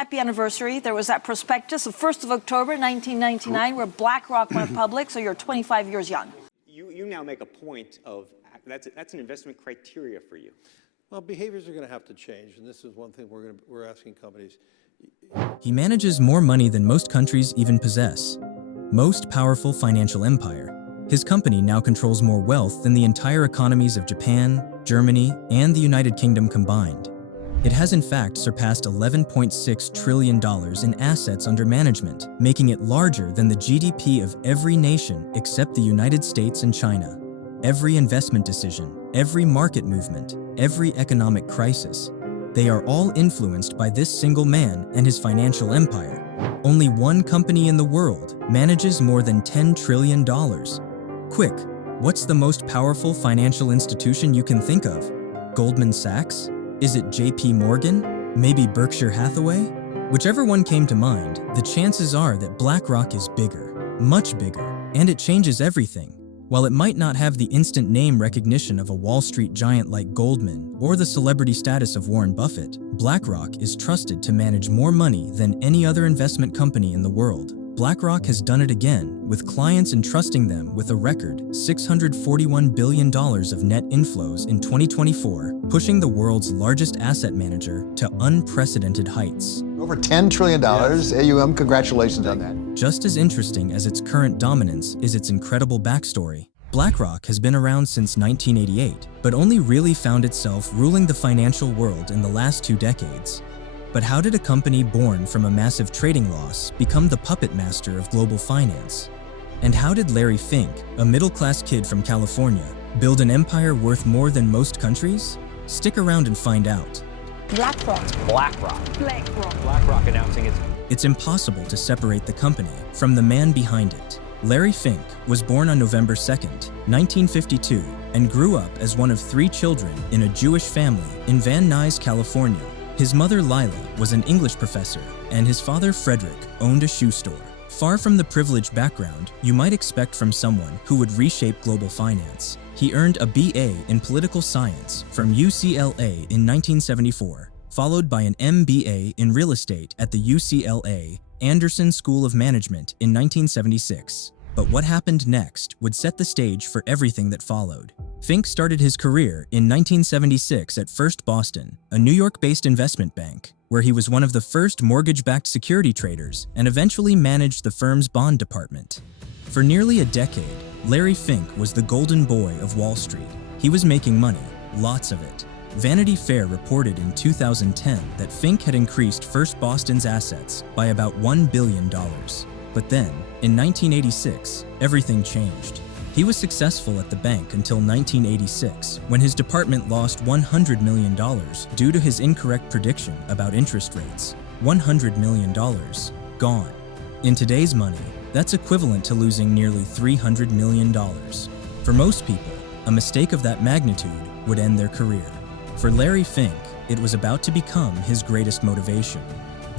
happy anniversary. There was that prospectus of 1st of October, 1999, where BlackRock went public, so you're 25 years young. You now make a point of, that's an investment criteria for you. Well, behaviors are going to have to change, and this is one thing we're asking companies. He manages more money than most countries even possess. Most powerful financial empire. His company now controls more wealth than the entire economies of Japan, Germany, and the United Kingdom combined. It has in fact surpassed $11.6 trillion in assets under management, making it larger than the GDP of every nation except the United States and China. Every investment decision, every market movement, every economic crisis, they are all influenced by this single man and his financial empire. Only one company in the world manages more than $10 trillion. Quick, what's the most powerful financial institution you can think of? Goldman Sachs? Is it JP Morgan? Maybe Berkshire Hathaway? Whichever one came to mind, the chances are that BlackRock is bigger, much bigger, and it changes everything. While it might not have the instant name recognition of a Wall Street giant like Goldman or the celebrity status of Warren Buffett, BlackRock is trusted to manage more money than any other investment company in the world. BlackRock has done it again, with clients entrusting them with a record $641 billion of net inflows in 2024, pushing the world's largest asset manager to unprecedented heights. Over $10 trillion, yes. AUM, congratulations on that. Just as interesting as its current dominance is its incredible backstory. BlackRock has been around since 1988, but only really found itself ruling the financial world in the last 2 decades. But how did a company born from a massive trading loss become the puppet master of global finance? And how did Larry Fink, a middle-class kid from California, build an empire worth more than most countries? Stick around and find out. BlackRock. BlackRock. BlackRock. BlackRock announcing its... It's impossible to separate the company from the man behind it. Larry Fink was born on November 2nd, 1952, and grew up as one of 3 children in a Jewish family in Van Nuys, California. His mother, Lila, was an English professor, and his father, Frederick, owned a shoe store. Far from the privileged background you might expect from someone who would reshape global finance, he earned a BA in political science from UCLA in 1974, followed by an MBA in real estate at the UCLA Anderson School of Management in 1976. But what happened next would set the stage for everything that followed. Fink started his career in 1976 at First Boston, a New York-based investment bank, where he was one of the first mortgage-backed security traders and eventually managed the firm's bond department. For nearly a decade, Larry Fink was the golden boy of Wall Street. He was making money, lots of it. Vanity Fair reported in 2010 that Fink had increased First Boston's assets by about $1 billion. But then, in 1986, everything changed. He was successful at the bank until 1986, when his department lost $100 million due to his incorrect prediction about interest rates. $100 million gone. In today's money, that's equivalent to losing nearly $300 million. For most people, a mistake of that magnitude would end their career. For Larry Fink, it was about to become his greatest motivation.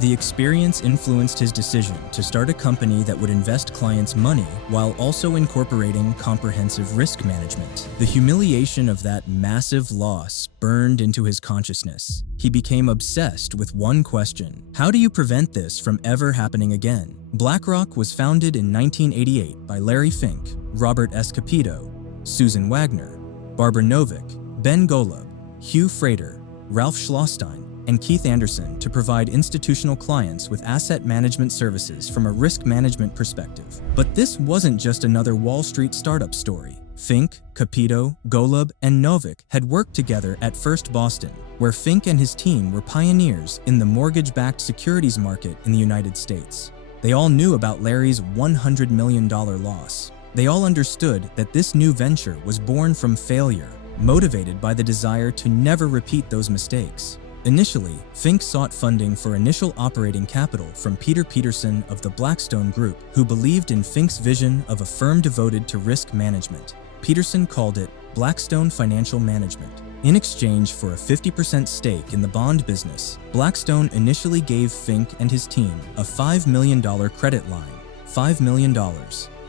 The experience influenced his decision to start a company that would invest clients' money while also incorporating comprehensive risk management. The humiliation of that massive loss burned into his consciousness. He became obsessed with one question: how do you prevent this from ever happening again? BlackRock was founded in 1988 by Larry Fink, Robert S. Capito, Susan Wagner, Barbara Novick, Ben Golub, Hugh Frater, Ralph Schlosstein, and Keith Anderson to provide institutional clients with asset management services from a risk management perspective. But this wasn't just another Wall Street startup story. Fink, Capito, Golub, and Novick had worked together at First Boston, where Fink and his team were pioneers in the mortgage-backed securities market in the United States. They all knew about Larry's $100 million loss. They all understood that this new venture was born from failure, motivated by the desire to never repeat those mistakes. Initially, Fink sought funding for initial operating capital from Peter Peterson of the Blackstone Group, who believed in Fink's vision of a firm devoted to risk management. Peterson called it Blackstone Financial Management. In exchange for a 50% stake in the bond business, Blackstone initially gave Fink and his team a $5 million credit line. $5 million.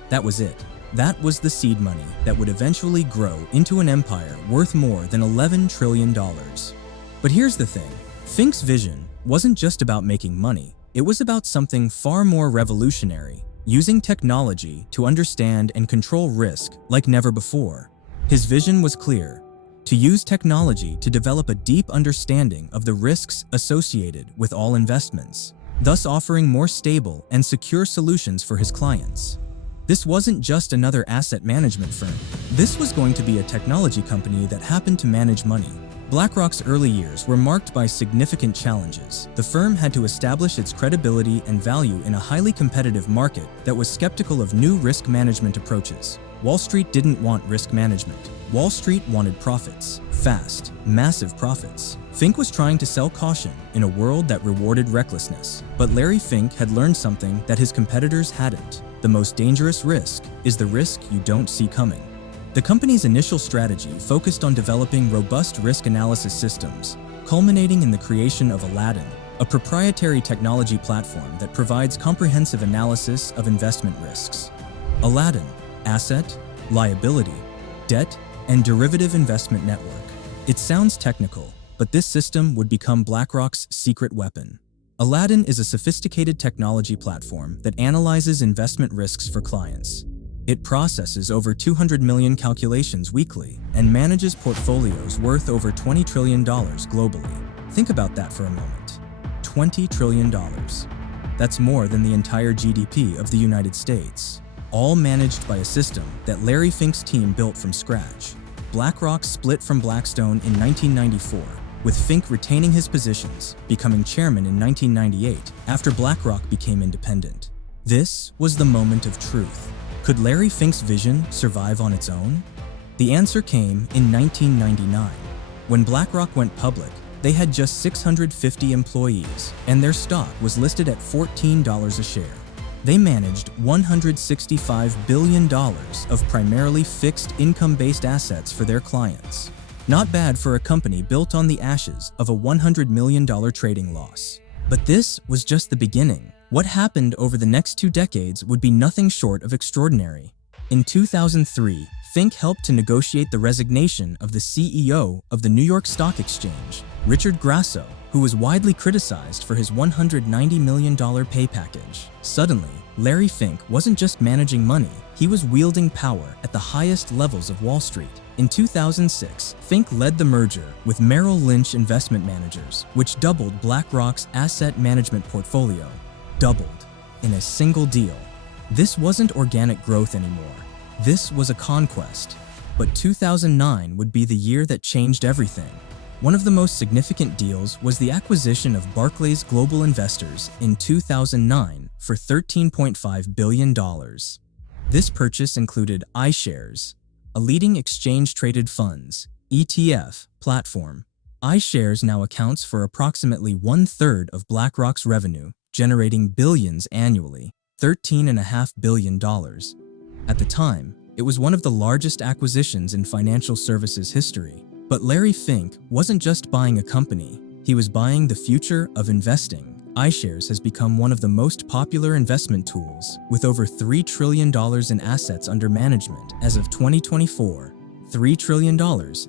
That was it. That was the seed money that would eventually grow into an empire worth more than $11 trillion. But here's the thing, Fink's vision wasn't just about making money. It was about something far more revolutionary, using technology to understand and control risk like never before. His vision was clear: to use technology to develop a deep understanding of the risks associated with all investments, thus offering more stable and secure solutions for his clients. This wasn't just another asset management firm. This was going to be a technology company that happened to manage money. BlackRock's early years were marked by significant challenges. The firm had to establish its credibility and value in a highly competitive market that was skeptical of new risk management approaches. Wall Street didn't want risk management. Wall Street wanted profits. Fast, massive profits. Fink was trying to sell caution in a world that rewarded recklessness. But Larry Fink had learned something that his competitors hadn't. The most dangerous risk is the risk you don't see coming. The company's initial strategy focused on developing robust risk analysis systems, culminating in the creation of Aladdin, a proprietary technology platform that provides comprehensive analysis of investment risks. Aladdin: asset, liability, debt, and derivative investment network. It sounds technical, but this system would become BlackRock's secret weapon. Aladdin is a sophisticated technology platform that analyzes investment risks for clients. It processes over 200 million calculations weekly and manages portfolios worth over $20 trillion globally. Think about that for a moment. $20 trillion. That's more than the entire GDP of the United States, all managed by a system that Larry Fink's team built from scratch. BlackRock split from Blackstone in 1994, with Fink retaining his positions, becoming chairman in 1998 after BlackRock became independent. This was the moment of truth. Could Larry Fink's vision survive on its own? The answer came in 1999. When BlackRock went public, they had just 650 employees, and their stock was listed at $14 a share. They managed $165 billion of primarily fixed income-based assets for their clients. Not bad for a company built on the ashes of a $100 million trading loss. But this was just the beginning. What happened over the next 2 decades would be nothing short of extraordinary. In 2003, Fink helped to negotiate the resignation of the CEO of the New York Stock Exchange, Richard Grasso, who was widely criticized for his $190 million pay package. Suddenly, Larry Fink wasn't just managing money, he was wielding power at the highest levels of Wall Street. In 2006, Fink led the merger with Merrill Lynch Investment Managers, which doubled BlackRock's asset management portfolio. Doubled in a single deal. This wasn't organic growth anymore. This was a conquest. But 2009 would be the year that changed everything. One of the most significant deals was the acquisition of Barclays Global Investors in 2009 for $13.5 billion. This purchase included iShares, a leading exchange-traded funds ETF platform. iShares now accounts for approximately 1/3 of BlackRock's revenue, generating billions annually, $13.5 billion. At the time, it was one of the largest acquisitions in financial services history. But Larry Fink wasn't just buying a company, he was buying the future of investing. iShares has become one of the most popular investment tools, with over $3 trillion in assets under management as of 2024. $3 trillion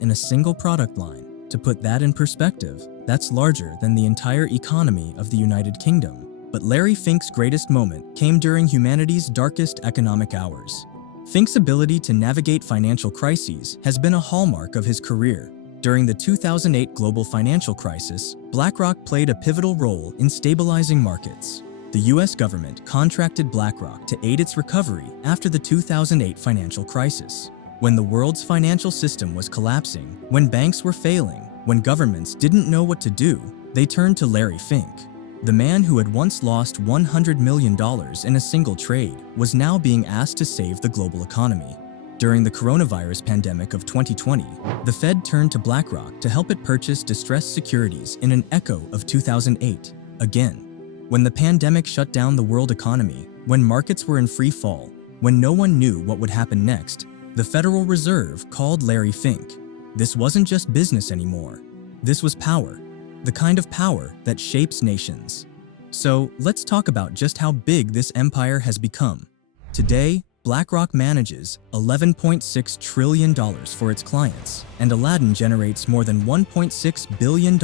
in a single product line. To put that in perspective, that's larger than the entire economy of the United Kingdom. But Larry Fink's greatest moment came during humanity's darkest economic hours. Fink's ability to navigate financial crises has been a hallmark of his career. During the 2008 global financial crisis, BlackRock played a pivotal role in stabilizing markets. The US government contracted BlackRock to aid its recovery after the 2008 financial crisis. When the world's financial system was collapsing, when banks were failing, when governments didn't know what to do, they turned to Larry Fink. The man who had once lost $100 million in a single trade was now being asked to save the global economy. During the coronavirus pandemic of 2020, the Fed turned to BlackRock to help it purchase distressed securities in an echo of 2008. Again, when the pandemic shut down the world economy, when markets were in free fall, when no one knew what would happen next, the Federal Reserve called Larry Fink. This wasn't just business anymore. This was power. The kind of power that shapes nations. So let's talk about just how big this empire has become. Today, BlackRock manages $11.6 trillion for its clients, and Aladdin generates more than $1.6 billion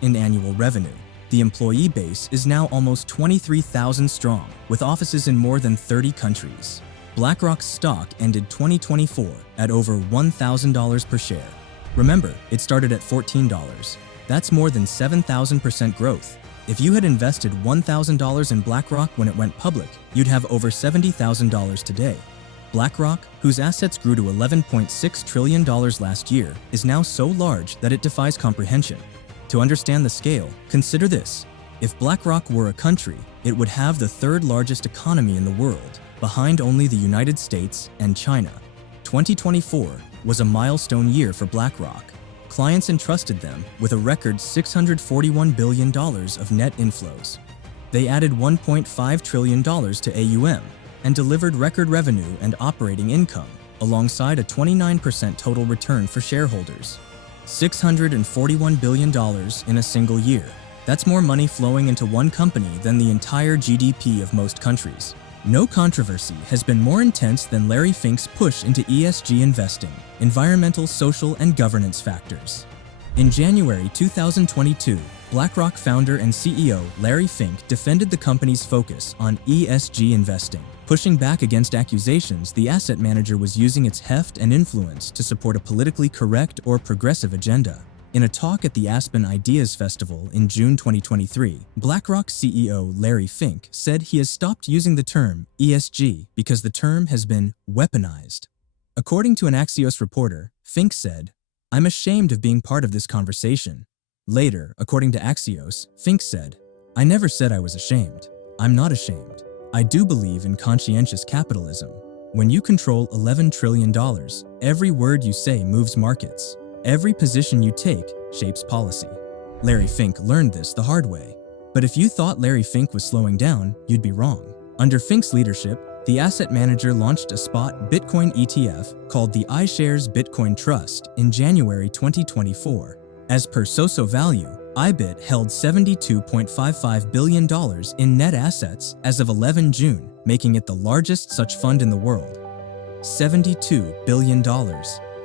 in annual revenue. The employee base is now almost 23,000 strong, with offices in more than 30 countries. BlackRock's stock ended 2024 at over $1,000 per share. Remember, it started at $14. That's more than 7,000% growth. If you had invested $1,000 in BlackRock when it went public, you'd have over $70,000 today. BlackRock, whose assets grew to $11.6 trillion last year, is now so large that it defies comprehension. To understand the scale, consider this. If BlackRock were a country, it would have the third largest economy in the world, behind only the United States and China. 2024 was a milestone year for BlackRock. Clients entrusted them with a record $641 billion of net inflows. They added $1.5 trillion to AUM and delivered record revenue and operating income, alongside a 29% total return for shareholders. $641 billion in a single year. That's more money flowing into one company than the entire GDP of most countries. No controversy has been more intense than Larry Fink's push into ESG investing, environmental, social, and governance factors. In January 2022, BlackRock founder and CEO Larry Fink defended the company's focus on ESG investing, pushing back against accusations the asset manager was using its heft and influence to support a politically correct or progressive agenda. In a talk at the Aspen Ideas Festival in June 2023, BlackRock CEO Larry Fink said he has stopped using the term ESG because the term has been weaponized. According to an Axios reporter, Fink said, "I'm ashamed of being part of this conversation." Later, according to Axios, Fink said, "I never said I was ashamed. I'm not ashamed. I do believe in conscientious capitalism. When you control $11 trillion, every word you say moves markets. Every position you take shapes policy." Larry Fink learned this the hard way. But if you thought Larry Fink was slowing down, you'd be wrong. Under Fink's leadership, the asset manager launched a spot Bitcoin ETF called the iShares Bitcoin Trust in January 2024. As per Soso Value, IBIT held $72.55 billion in net assets as of 11 June, making it the largest such fund in the world. $72 billion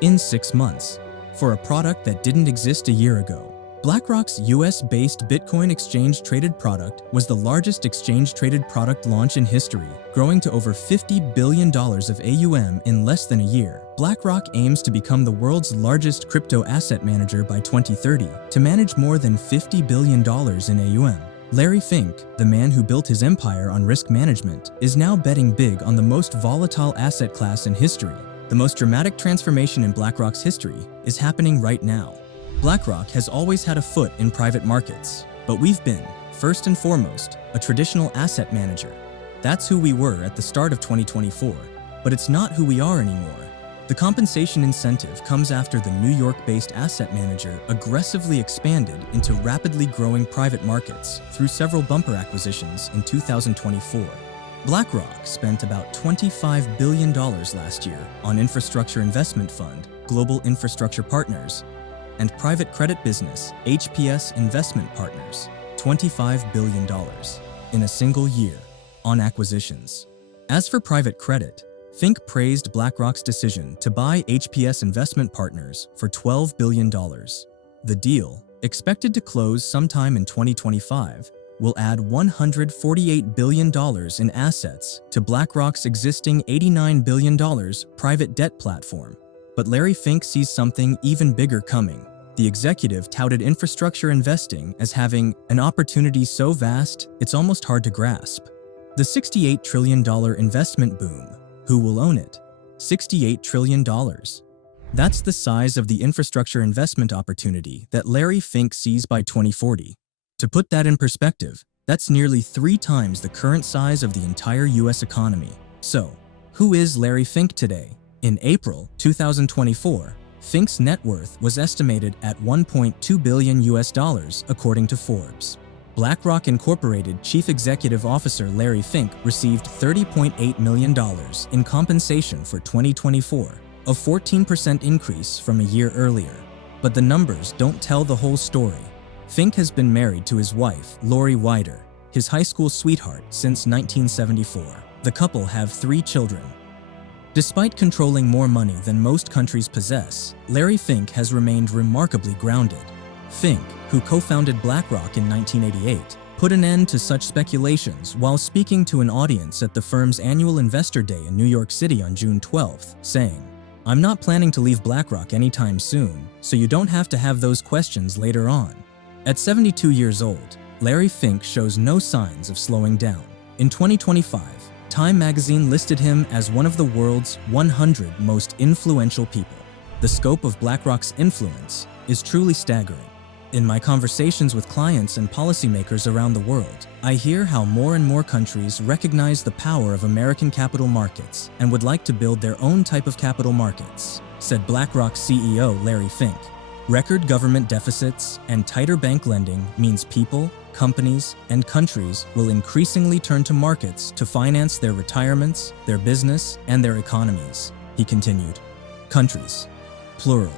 in 6 months. For a product that didn't exist a year ago. BlackRock's US-based Bitcoin exchange-traded product was the largest exchange-traded product launch in history, growing to over $50 billion of AUM in less than a year. BlackRock aims to become the world's largest crypto asset manager by 2030, to manage more than $50 billion in AUM. Larry Fink, the man who built his empire on risk management, is now betting big on the most volatile asset class in history. The most dramatic transformation in BlackRock's history is happening right now. BlackRock has always had a foot in private markets, but we've been, first and foremost, a traditional asset manager. That's who we were at the start of 2024, but it's not who we are anymore. The compensation incentive comes after the New York-based asset manager aggressively expanded into rapidly growing private markets through several bumper acquisitions in 2024. BlackRock spent about $25 billion last year on infrastructure investment fund, Global Infrastructure Partners, and private credit business, HPS Investment Partners, $25 billion in a single year on acquisitions. As for private credit, Fink praised BlackRock's decision to buy HPS Investment Partners for $12 billion. The deal, expected to close sometime in 2025, will add $148 billion in assets to BlackRock's existing $89 billion private debt platform. But Larry Fink sees something even bigger coming. The executive touted infrastructure investing as having an opportunity so vast, it's almost hard to grasp. The $68 trillion investment boom. Who will own it? $68 trillion. That's the size of the infrastructure investment opportunity that Larry Fink sees by 2040. To put that in perspective, that's nearly 3 times the current size of the entire US economy. So, who is Larry Fink today? In April 2024, Fink's net worth was estimated at $1.2 billion according to Forbes. BlackRock Incorporated Chief Executive Officer Larry Fink received $30.8 million in compensation for 2024, a 14% increase from a year earlier. But the numbers don't tell the whole story. Fink has been married to his wife, Lori Wider, his high school sweetheart, since 1974. The couple have 3 children. Despite controlling more money than most countries possess, Larry Fink has remained remarkably grounded. Fink, who co-founded BlackRock in 1988, put an end to such speculations while speaking to an audience at the firm's annual Investor Day in New York City on June 12th, saying, "I'm not planning to leave BlackRock anytime soon, so you don't have to have those questions later on." At 72 years old, Larry Fink shows no signs of slowing down. In 2025, Time magazine listed him as one of the world's 100 most influential people. The scope of BlackRock's influence is truly staggering. In my conversations with clients and policymakers around the world, I hear how more and more countries recognize the power of American capital markets and would like to build their own type of capital markets, said BlackRock CEO Larry Fink. Record government deficits and tighter bank lending means people, companies, and countries will increasingly turn to markets to finance their retirements, their business, and their economies, he continued. Countries, plural.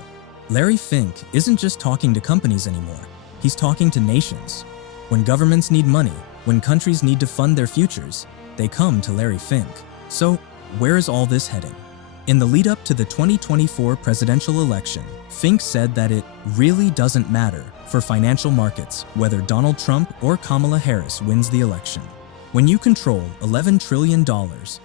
Larry Fink isn't just talking to companies anymore. He's talking to nations. When governments need money, when countries need to fund their futures, they come to Larry Fink. So, where is all this heading? In the lead-up to the 2024 presidential election, Fink said that it really doesn't matter for financial markets whether Donald Trump or Kamala Harris wins the election. When you control $11 trillion,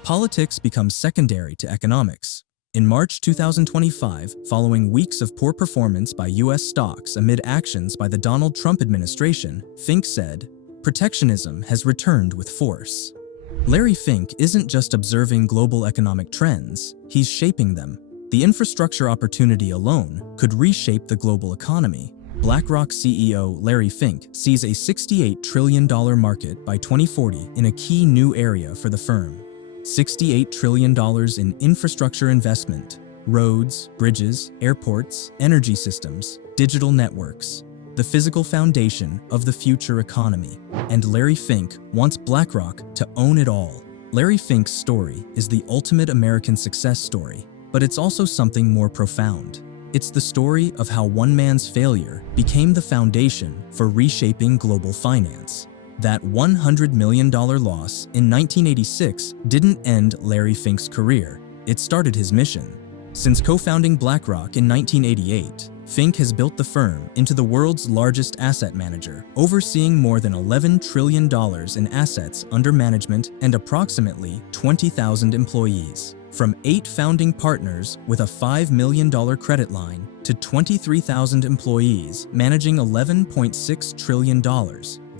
politics becomes secondary to economics. In March 2025, following weeks of poor performance by U.S. stocks amid actions by the Donald Trump administration, Fink said, "Protectionism has returned with force." Larry Fink isn't just observing global economic trends, he's shaping them. The infrastructure opportunity alone could reshape the global economy. BlackRock CEO Larry Fink sees a $68 trillion market by 2040 in a key new area for the firm. $68 trillion in infrastructure investment, roads, bridges, airports, energy systems, digital networks, the physical foundation of the future economy. And Larry Fink wants BlackRock to own it all. Larry Fink's story is the ultimate American success story, but it's also something more profound. It's the story of how one man's failure became the foundation for reshaping global finance. That $100 million loss in 1986 didn't end Larry Fink's career, it started his mission. Since co-founding BlackRock in 1988, Fink has built the firm into the world's largest asset manager, overseeing more than $11 trillion in assets under management and approximately 20,000 employees. From 8 founding partners with a $5 million credit line to 23,000 employees managing $11.6 trillion.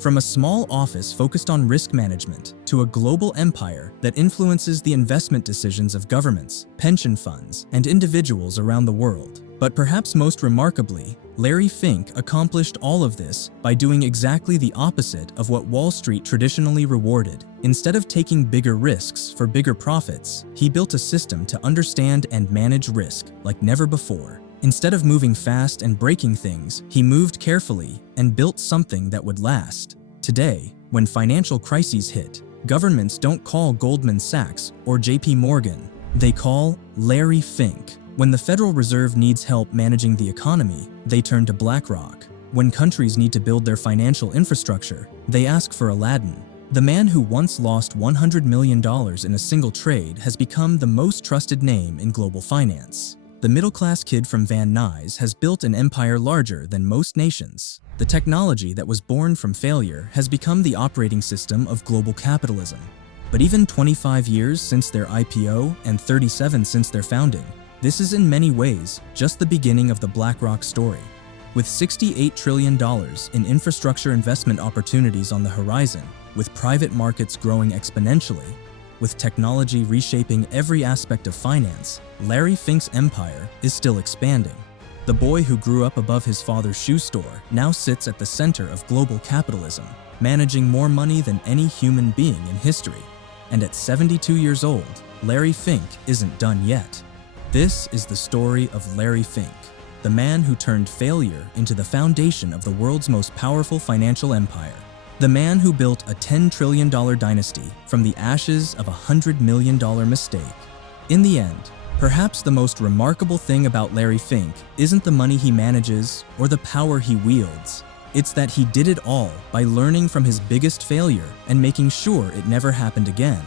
From a small office focused on risk management to a global empire that influences the investment decisions of governments, pension funds, and individuals around the world. But perhaps most remarkably, Larry Fink accomplished all of this by doing exactly the opposite of what Wall Street traditionally rewarded. Instead of taking bigger risks for bigger profits, he built a system to understand and manage risk like never before. Instead of moving fast and breaking things, he moved carefully and built something that would last. Today, when financial crises hit, governments don't call Goldman Sachs or JP Morgan, they call Larry Fink. When the Federal Reserve needs help managing the economy, they turn to BlackRock. When countries need to build their financial infrastructure, they ask for Aladdin. The man who once lost $100 million in a single trade has become the most trusted name in global finance. The middle-class kid from Van Nuys has built an empire larger than most nations. The technology that was born from failure has become the operating system of global capitalism. But even 25 years since their IPO and 37 since their founding, this is in many ways just the beginning of the BlackRock story. With $68 trillion in infrastructure investment opportunities on the horizon, with private markets growing exponentially, with technology reshaping every aspect of finance, Larry Fink's empire is still expanding. The boy who grew up above his father's shoe store now sits at the center of global capitalism, managing more money than any human being in history. And at 72 years old, Larry Fink isn't done yet. This is the story of Larry Fink, the man who turned failure into the foundation of the world's most powerful financial empire. The man who built a $10 trillion dynasty from the ashes of a $100 million mistake. In the end, perhaps the most remarkable thing about Larry Fink isn't the money he manages or the power he wields. It's that he did it all by learning from his biggest failure and making sure it never happened again.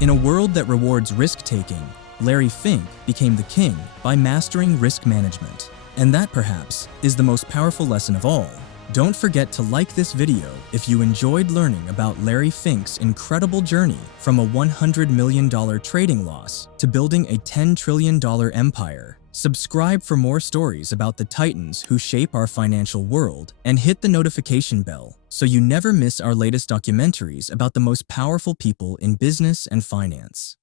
In a world that rewards risk-taking, Larry Fink became the king by mastering risk management. And that, perhaps, is the most powerful lesson of all. Don't forget to like this video if you enjoyed learning about Larry Fink's incredible journey from a $100 million trading loss to building a $10 trillion empire. Subscribe for more stories about the titans who shape our financial world, and hit the notification bell so you never miss our latest documentaries about the most powerful people in business and finance.